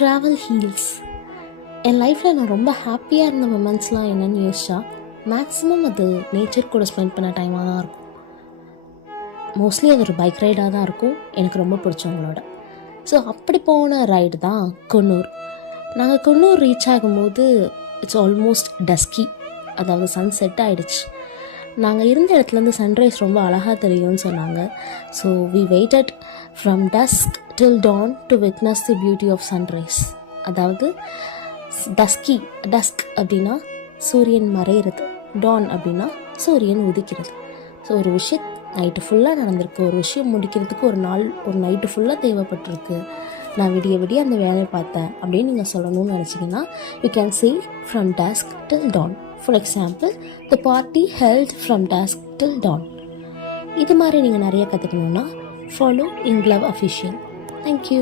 Travel heels. என் லைஃப்பில் நான் ரொம்ப ஹாப்பியாக இருந்த மொமெண்ட்ஸ்லாம் என்னென்னு யோசிச்சா மேக்ஸிமம் அது நேச்சர் கூட ஸ்பெண்ட் பண்ண டைமாக தான் இருக்கும். மோஸ்ட்லி அது ஒரு பைக் ரைடாக தான் இருக்கும், எனக்கு ரொம்ப பிடிச்சவங்களோட. ஸோ அப்படி போன ரைடு தான் குன்னூர். நாங்கள் குன்னூர் ரீச் ஆகும்போது இட்ஸ் ஆல்மோஸ்ட் டஸ்கி, அதாவது சன் செட் ஆகிடுச்சு. நாங்கள் இருந்த இடத்துலேருந்து சன்ரைஸ் ரொம்ப அழகாக தெரியும்னு சொன்னாங்க. So we waited from dusk till dawn to witness the beauty of sunrise. அதாவது டஸ்க் அப்படின்னா சூரியன் மறையிறது, டான் அப்படின்னா சூரியன் உதிக்கிறது. ஸோ ஒரு விஷயம் நைட்டு ஃபுல்லாக நடந்திருக்கு, ஒரு விஷயம் முடிக்கிறதுக்கு ஒரு நைட்டு ஃபுல்லாக தேவைப்பட்டிருக்கு, நான் விடிய அந்த வேலையை பார்த்தேன் அப்படின்னு நீங்கள் சொல்லணும்னு நினச்சிங்கன்னா you can say from dusk till dawn. For example, the party held from dusk till dawn. இது மாதிரி நீங்கள் நிறைய கற்றுக்கணுன்னா ஃபாலோ இன்க்ளவ் அஃபிஷியல். தேங்க்யூ.